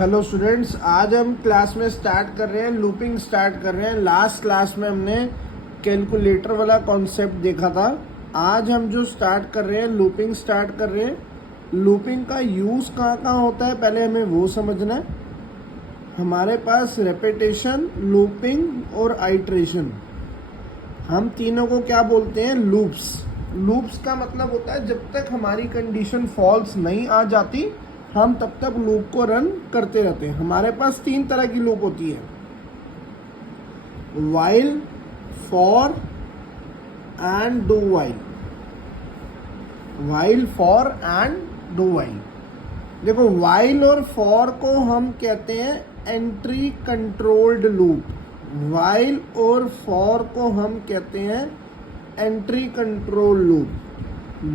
Hello students, आज हम class में स्टार्ट कर रहे हैं, लूपिंग स्टार्ट कर रहे हैं। लास्ट क्लास में हमने कैलकुलेटर वाला कॉन्सेप्ट देखा था। आज हम जो स्टार्ट कर रहे हैं, लूपिंग स्टार्ट कर रहे हैं। लूपिंग का यूज़ कहाँ कहाँ होता है पहले हमें वो समझना है। हमारे पास रेपिटेशन, लूपिंग और आइट्रेशन, हम तीनों को क्या बोलते हैं? लूप्स। लूप्स का मतलब होता है जब तक हमारी कंडीशन फॉल्स नहीं आ जाती हम तब तक लूप को रन करते रहते हैं। हमारे पास तीन तरह की लूप होती है, while, for and do while. While, for and do while. देखो, वाइल और फॉर को हम कहते हैं एंट्री कंट्रोल्ड लूप। वाइल और फॉर को हम कहते हैं entry control loop.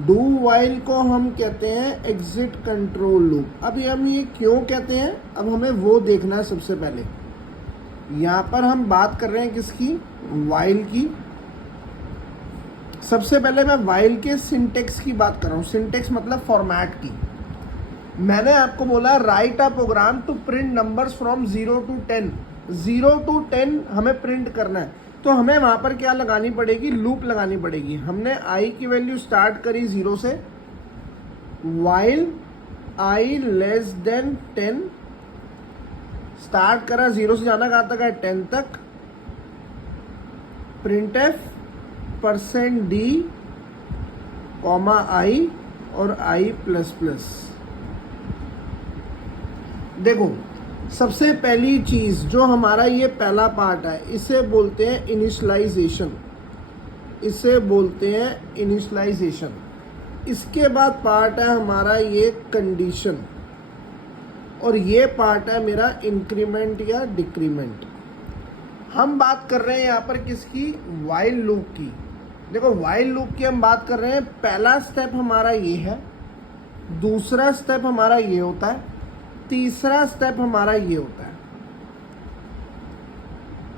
Do while को हम कहते हैं एग्जिट कंट्रोल लूप। अब हम ये क्यों कहते हैं, अब हमें वो देखना है। सबसे पहले यहाँ पर हम बात कर रहे हैं किसकी? वाइल की। सबसे पहले मैं वाइल के सिंटेक्स की बात कर रहा हूँ। सिंटेक्स मतलब फॉर्मेट की। मैंने आपको बोला write a program to print numbers from 0 to 10। 0 to 10 हमें प्रिंट करना है, तो हमें वहाँ पर क्या लगानी पड़ेगी? लूप लगानी पड़ेगी। हमने आई की वैल्यू स्टार्ट करी 0 से, while I less then 10 start करा। 0 से जाना कहाँ तक है? 10 तक। प्रिंट एफ %d कॉमा आई और आई प्लस प्लस। देखो, सबसे पहली चीज जो हमारा ये पहला पार्ट है, इसे बोलते हैं इनिशियलाइजेशन। इसे बोलते हैं इनिशियलाइजेशन। इसके बाद पार्ट है हमारा ये कंडीशन, और ये पार्ट है मेरा इंक्रीमेंट या डिक्रीमेंट। हम बात कर रहे हैं यहाँ पर किसकी? वाइल लूप की। देखो, वाइल लूप की हम बात कर रहे हैं। पहला स्टेप हमारा ये है, दूसरा स्टेप हमारा ये होता है, तीसरा स्टेप हमारा ये होता है।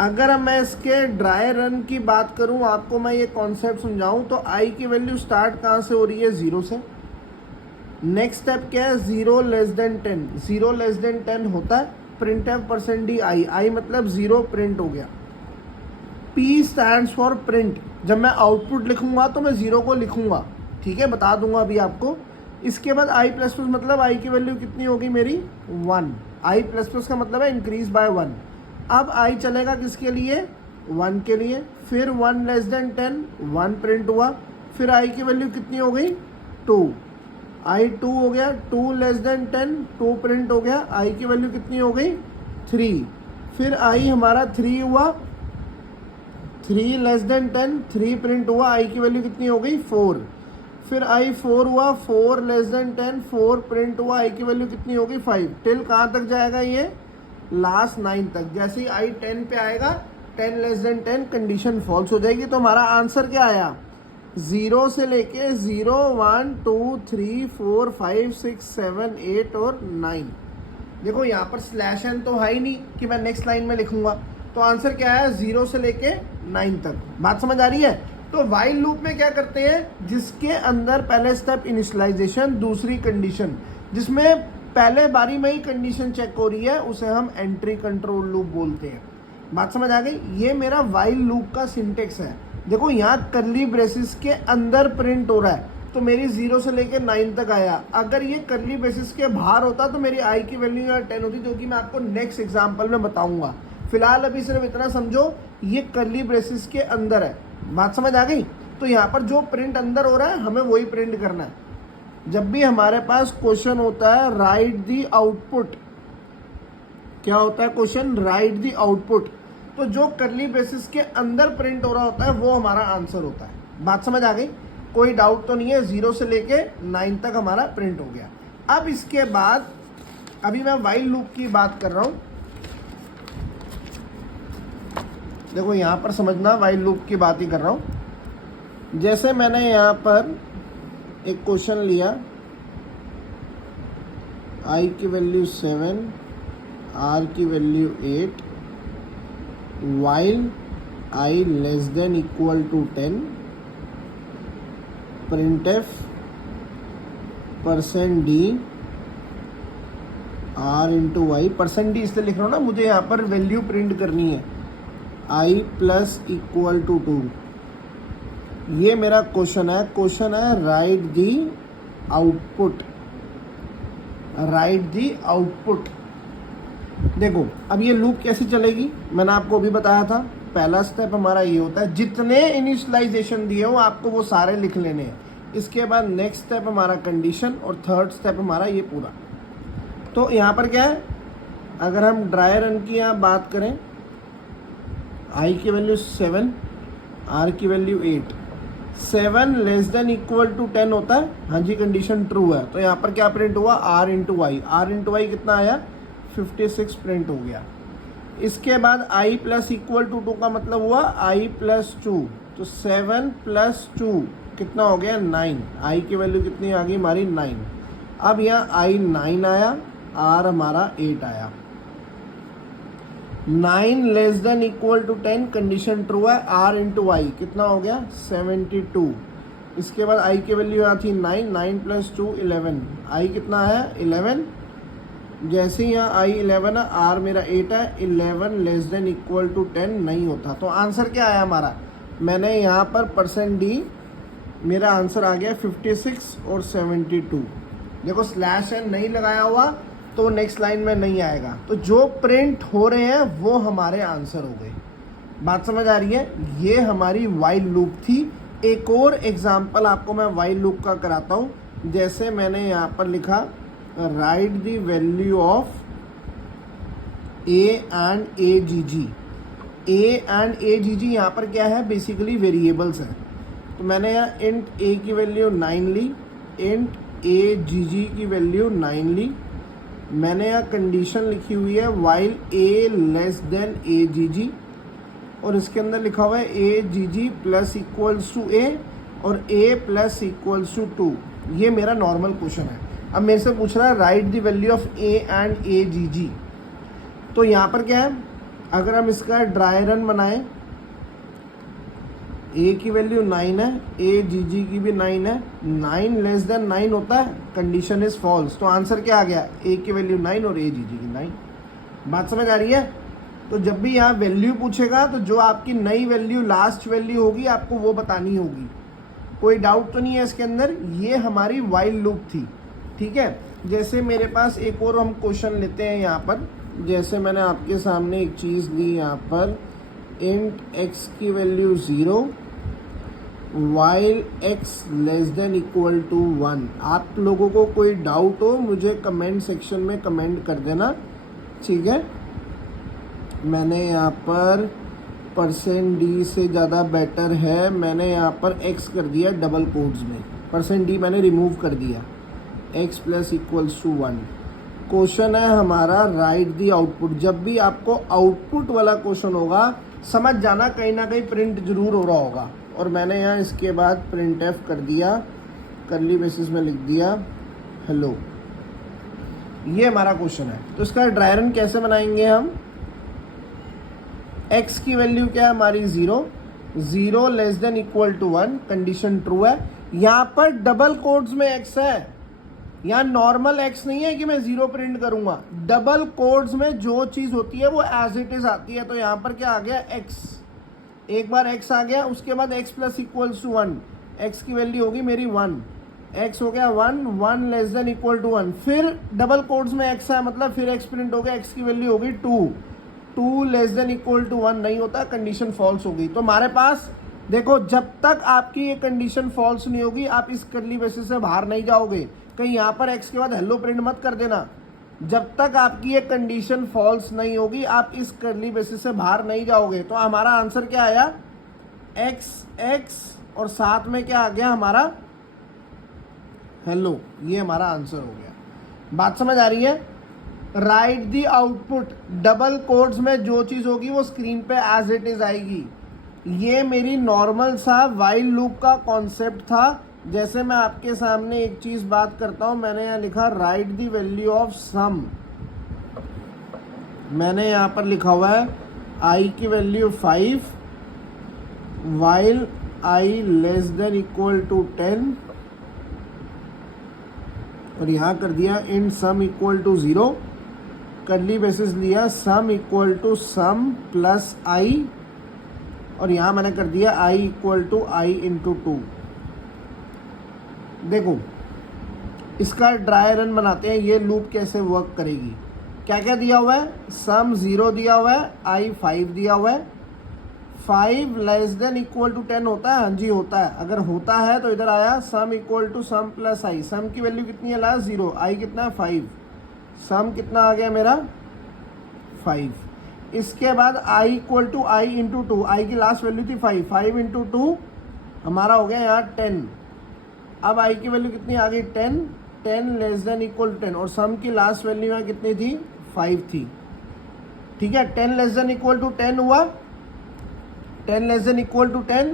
अगर मैं इसके ड्राई रन की बात करूं, आपको मैं ये कॉन्सेप्ट समझाऊं, तो आई की वैल्यू स्टार्ट कहां से हो रही है? 0 से। नेक्स्ट स्टेप क्या है? 0 लेस देन 10। 0 लेस देन 10 होता है प्रिंट एफ %d आई। आई मतलब 0 प्रिंट हो गया। P stands for print. जब मैं आउटपुट लिखूंगा तो मैं 0 को लिखूंगा, ठीक है, बता दूंगा अभी आपको। इसके बाद आई प्लस प्लस मतलब आई की वैल्यू कितनी होगी मेरी? 1। आई प्लस प्लस का मतलब है इंक्रीज बाय 1। अब आई चलेगा किसके लिए? 1 के लिए। फिर 1 लेस देन 10 1 प्रिंट हुआ। फिर आई की वैल्यू कितनी हो गई? 2। आई 2 हो गया। 2 लेस देन 10 2 प्रिंट हो गया। आई की वैल्यू कितनी हो गई? 3। फिर आई हमारा 3 हुआ। 3 लेस देन 10 3 प्रिंट हुआ। आई की वैल्यू कितनी हो गई? 4। फिर आई 4 हुआ। 4 लेस देन 10 4 प्रिंट हुआ। आई की वैल्यू कितनी होगी? 5। टिल कहाँ तक जाएगा ये? लास्ट 9 तक। जैसे ही आई 10 पे आएगा, 10 लेस देन 10 कंडीशन फॉल्स हो जाएगी। तो हमारा आंसर क्या आया? 0 से लेके 0 1 2 3 4 5 6 7 8 और 9। देखो, यहाँ पर स्लैश एन तो है ही नहीं कि मैं नेक्स्ट लाइन में लिखूंगा, तो आंसर क्या है? 0 से लेके 9 तक। बात समझ आ रही है? तो वाइल लूप में क्या करते हैं, जिसके अंदर पहले स्टेप इनिशियलाइजेशन, दूसरी कंडीशन, जिसमें पहले बारी में ही कंडीशन चेक हो रही है, उसे हम एंट्री कंट्रोल लूप बोलते हैं। बात समझ आ गई? ये मेरा वाइल लूप का सिंटेक्स है। देखो, यहाँ करली ब्रेसिस के अंदर प्रिंट हो रहा है, तो मेरी 0 से लेके 9 तक आया। अगर ये करली ब्रेसिस के बाहर होता तो मेरी आई की वैल्यू 10 होती, जो कि मैं आपको नेक्स्ट एग्जाम्पल में बताऊंगा। फिलहाल अभी सिर्फ इतना समझो, ये करली ब्रेसिस के अंदर है। बात समझ आ गई? तो यहाँ पर जो प्रिंट अंदर हो रहा है हमें वही प्रिंट करना है। जब भी हमारे पास क्वेश्चन होता है राइट दी आउटपुट, क्या होता है क्वेश्चन? राइट दी आउटपुट। तो जो करली ब्रेसिस के अंदर प्रिंट हो रहा होता है वो हमारा आंसर होता है। बात समझ आ गई? कोई डाउट तो नहीं है? 0 से लेके 9 तक हमारा प्रिंट हो गया। अब इसके बाद अभी मैं वाइल लूप की बात कर रहा हूँ। देखो, यहाँ पर समझना, वाइल लूप की बात ही कर रहा हूँ। जैसे मैंने यहाँ पर एक क्वेश्चन लिया, आई की वैल्यू 7 आर की value 8, while I less than equal to 10, print f %d R into Y, percent D इसलिए लिख रहा हूँ ना, मुझे यहाँ पर वैल्यू प्रिंट करनी है, आई प्लस इक्वल टू 2। ये मेरा क्वेश्चन है राइट दी आउटपुट, राइट दी आउटपुट। देखो अब ये लूप कैसे चलेगी, मैंने आपको अभी बताया था, पहला स्टेप हमारा ये होता है जितने इनिशियलाइजेशन दिए हो आपको वो सारे लिख लेने हैं। इसके बाद नेक्स्ट स्टेप हमारा कंडीशन और थर्ड स्टेप हमारा ये पूरा। तो यहाँ पर क्या है, अगर हम ड्राई रन की यहाँ बात करें, आई की वैल्यू 7, आर की value 8, 7 less than equal to 10 होता है, हाँ जी कंडीशन ट्रू है। तो यहाँ पर क्या प्रिंट हुआ, R into Y, R into Y कितना आया 56 प्रिंट हो गया। इसके बाद आई प्लस इक्वल टू 2 का मतलब हुआ आई प्लस 2, तो 7 प्लस 2 कितना हो गया 9, आई की वैल्यू कितनी आ गई हमारी 9। अब यहाँ आई 9 आया, आर हमारा 8 आया। 9 less than equal to 10 condition true है, आर इंटू वाई कितना हो गया 72। इसके बाद आई की वैल्यू यहाँ थी 9, 9 प्लस 2 11, आई कितना है 11। जैसे ही यहाँ आई 11 है, आर मेरा 8 है, 11 लेस देन इक्वल टू 10 नहीं होता। तो आंसर क्या आया हमारा, मैंने यहाँ पर परसेंट डी, मेरा आंसर आ गया 56 और 72। देखो स्लैश एन नहीं लगाया हुआ तो नेक्स्ट लाइन में नहीं आएगा, तो जो प्रिंट हो रहे हैं वो हमारे आंसर हो गए। बात समझ आ रही है, ये हमारी वाइल लूप थी। एक और एग्जांपल आपको मैं वाइल लूप का कराता हूँ। जैसे मैंने यहाँ पर लिखा write the value of A and A G G. A and A G G यहाँ पर क्या है, बेसिकली वेरिएबल्स हैं। तो मैंने यहाँ इंट ए की वैल्यू 9 ली, इंट ए जी जी की वैल्यू 9 ली। मैंने यहाँ कंडीशन लिखी हुई है while a less than A G जी, और इसके अंदर लिखा हुआ है ए G ji plus equals to ए और ए प्लस इक्वल्स टू 2। ये मेरा नॉर्मल क्वेश्चन है। अब मेरे से पूछ रहा है write the value of A and A G G. तो यहाँ पर क्या है, अगर हम इसका ड्राई रन बनाएं, ए की वैल्यू 9 है, ए जी जी की भी 9 है, 9 लेस देन 9 होता है, कंडीशन इज फॉल्स। तो आंसर क्या आ गया, ए की वैल्यू 9 और ए जी जी की 9। बात समझ आ रही है। तो जब भी यहाँ वैल्यू पूछेगा तो जो आपकी नई वैल्यू लास्ट वैल्यू होगी आपको वो बतानी होगी। कोई डाउट तो नहीं है इसके अंदर। ये हमारी वाइल लूप थी, ठीक है। जैसे मेरे पास एक और हम क्वेश्चन लेते हैं यहाँ पर। जैसे मैंने आपके सामने एक चीज़ ली यहाँ पर, इंट एक्स की value 0 while X less than equal to 1। आप लोगों को कोई डाउट हो मुझे कमेंट सेक्शन में कमेंट कर देना, ठीक है। मैंने यहाँ पर परसेंट डी से ज़्यादा बेटर है, मैंने यहाँ पर एक्स कर दिया डबल कोड्स में, परसेंट डी मैंने रिमूव कर दिया, X plus equals to 1। Question है हमारा राइट दी आउटपुट। जब भी आपको आउटपुट वाला क्वेश्चन होगा समझ जाना कहीं ना कहीं प्रिंट जरूर हो रहा होगा। और मैंने यहाँ इसके बाद प्रिंट एफ कर दिया, करली बेसिस में लिख दिया हेलो। ये हमारा क्वेश्चन है। तो इसका ड्राई रन कैसे बनाएंगे हम, x की वैल्यू क्या है हमारी 0, 0 less than equal to 1, condition true है। यहाँ पर डबल कोड्स में x है, यहाँ नॉर्मल x नहीं है कि मैं 0 प्रिंट करूंगा। डबल कोड्स में जो चीज होती है वो एज इट इज आती है। तो यहाँ पर क्या आ गया x, एक बार x आ गया, उसके बाद x plus equals to 1, x की वैल्यू होगी मेरी 1, x हो गया 1, 1 लेस देन इक्वल टू 1, फिर डबल कोड्स में x है मतलब फिर x प्रिंट हो गया, x की वैल्यू होगी 2, 2 लेस देन इक्वल टू 1 नहीं होता, कंडीशन फॉल्स होगी। तो हमारे पास देखो जब तक आपकी ये कंडीशन फॉल्स नहीं होगी आप इस करली बेसिस से बाहर नहीं जाओगे। कहीं यहाँ पर x के बाद हेलो प्रिंट मत कर देना। जब तक आपकी ये कंडीशन फॉल्स नहीं होगी आप इस करली बेसिस से बाहर नहीं जाओगे। तो हमारा आंसर क्या आया, x x और साथ में क्या आ गया हमारा हेलो। ये हमारा आंसर हो गया। बात समझ आ रही है। राइट दी आउटपुट, डबल कोड्स में जो चीज होगी वो स्क्रीन पे एज इट इज आएगी। ये मेरी नॉर्मल सा वाइल लूप का कॉन्सेप्ट था। जैसे मैं आपके सामने एक चीज बात करता हूं, मैंने यहाँ लिखा write the value of sum. मैंने यहाँ पर लिखा हुआ है आई की value 5 while I less than equal to 10, और यहाँ कर दिया इन सम इक्वल टू 0 करली बेसिस लिया sum equal to sum plus i, और यहाँ मैंने कर दिया i equal to i into 2। देखो इसका ड्राई रन बनाते हैं, ये लूप कैसे वर्क करेगी। क्या क्या दिया हुआ है, सम 0 दिया हुआ है, आई 5 दिया हुआ है। 5 लेस देन इक्वल टू 10 होता है, हाँ जी होता है। अगर होता है तो इधर आया sum equal to sum plus i, sum की वैल्यू कितनी है लास्ट 0, आई कितना है 5, सम कितना आ गया मेरा 5। इसके बाद i equal to i into 2, आई की लास्ट वैल्यू थी 5, 5 इंटू 2 हमारा हो गया यहाँ 10। अब आई की वैल्यू कितनी आ गई 10, 10 लेस देन इक्वल टू 10, और सम की लास्ट वैल्यू यहाँ कितनी थी 5 थी। ठीक है, 10 लेस देन इक्वल टू 10 हुआ, 10 less than equal to 10,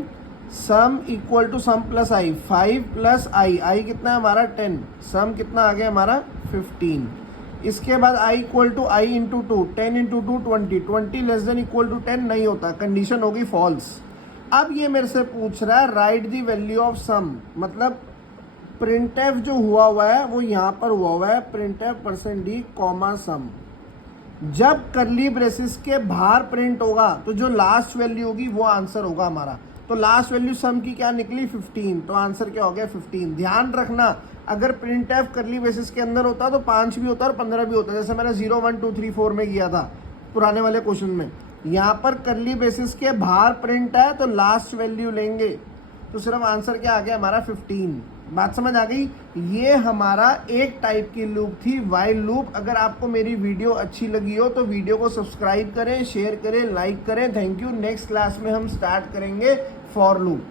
sum equal to sum plus i, 5 plus i, i कितना है हमारा 10, सम कितना आ गया हमारा 15। इसके बाद i equal to i into 2, 10 into 2 20, 20 less than equal to 10 नहीं होता, कंडीशन होगी फॉल्स। अब ये मेरे से पूछ रहा है राइट द वैल्यू ऑफ सम, मतलब प्रिंटफ जो हुआ है वो यहाँ पर हुआ है प्रिंटफ %d कॉमा सम। जब करली ब्रेसिस के बाहर प्रिंट होगा तो जो लास्ट वैल्यू होगी वो आंसर होगा हमारा। तो लास्ट वैल्यू सम की क्या निकली 15, तो आंसर क्या हो गया 15। ध्यान रखना अगर प्रिंटफ करली ब्रेसिस के अंदर होता तो 5 भी होता और 15 भी होता, जैसे मैंने 0 1 2 3 4 में किया था पुराने वाले क्वेश्चन में। यहाँ पर करली ब्रेसिस के बाहर प्रिंट है तो लास्ट वैल्यू लेंगे, तो सिर्फ आंसर क्या आ गया हमारा 15। बात समझ आ गई। ये हमारा एक टाइप की लूप थी, वाइल लूप। अगर आपको मेरी वीडियो अच्छी लगी हो तो वीडियो को सब्सक्राइब करें, शेयर करें, लाइक करें। Thank you. नेक्स्ट क्लास में हम स्टार्ट करेंगे फॉर लूप।